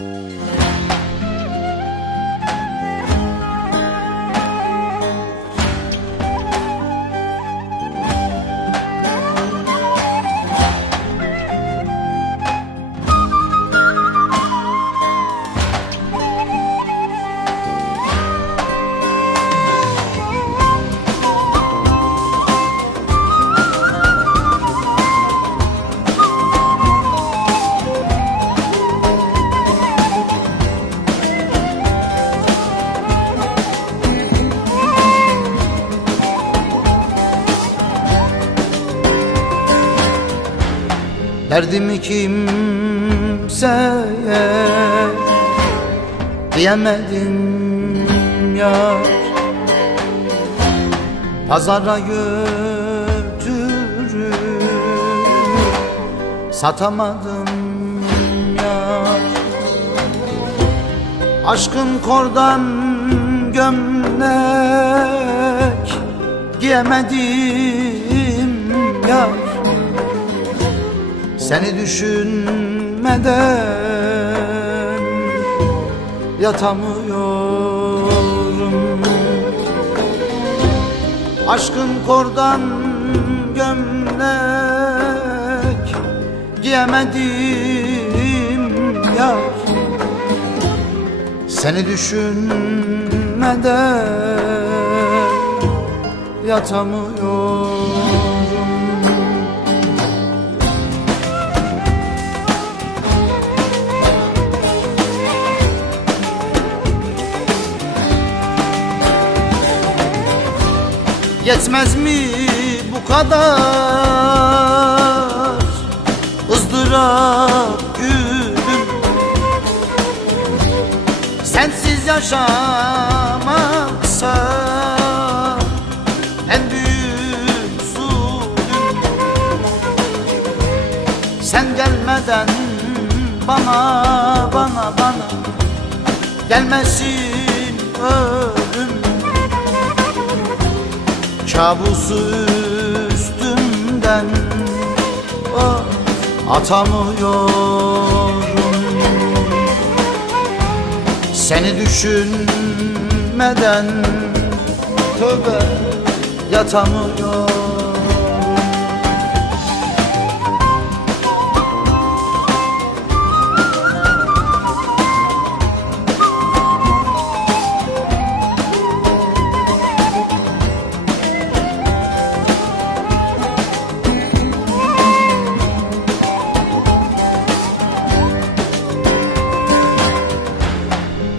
Música Derdimi kimseye diyemedim yar. Pazara götürüp satamadım yar. Aşkın kordan gömlek giyemedim yar seni düşünmeden yatamıyorum. Aşkın kordan gömlek giyemedim yar Seni düşünmeden yatamıyorum Yetmez mi bu kadar? Izdırap gülüm. Sensiz yaşamaksa en büyük zulüm. Sen gelmeden bana bana bana gelmesin ölüm Kabusu üstümden. Oh, atamıyorum. Seni düşünmeden tövbe yatamıyorum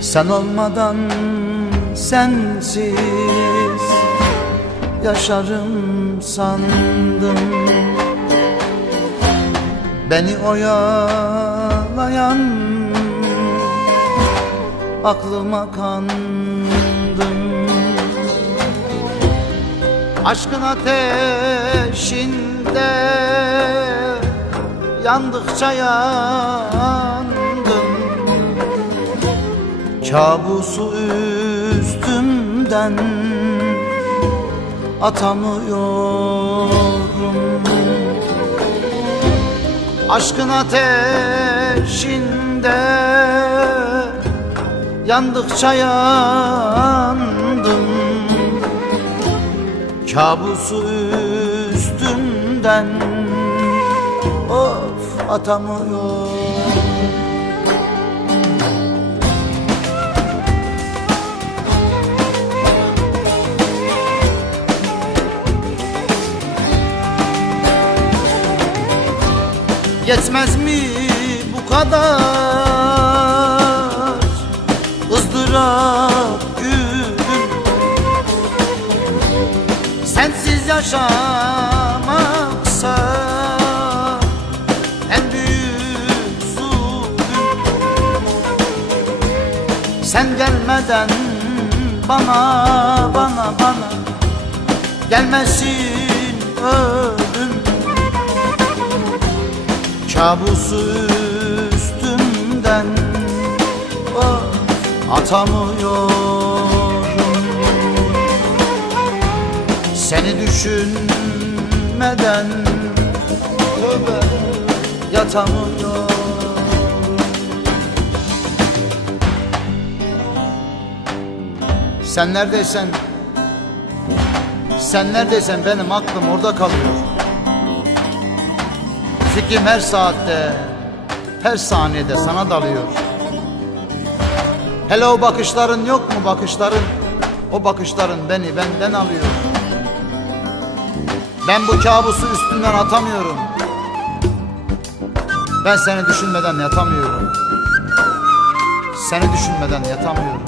Sen olmadan sensiz yaşarım sandım. Beni oyalayan aklıma kandım. Aşkın ateşinde yandıkça yandım Kabusu üstümden atamıyorum. Aşkın ateşinde yandıkça yandım. Kabusu üstümden of atamıyorum Yetmez mi bu kadar? Izdırap gülüm. Sensiz yaşamaksa en büyük zulüm. Sen gelmeden bana bana bana gelmesin ölüm kabusu üstümden ah, atamıyorum. Seni düşünmeden tövbe yatamıyorum. Sen neredeysen sen neredeysen benim aklım orada kalıyor. Fikrim her saatte Her saniyede sana dalıyor. Hele o bakışların yok mu bakışların? O bakışların beni benden alıyor. Ben bu kabusu üstümden atamıyorum. Ben seni düşünmeden yatamıyorum. Seni düşünmeden yatamıyorum.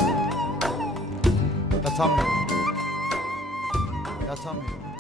Yatamıyorum. Yatamıyorum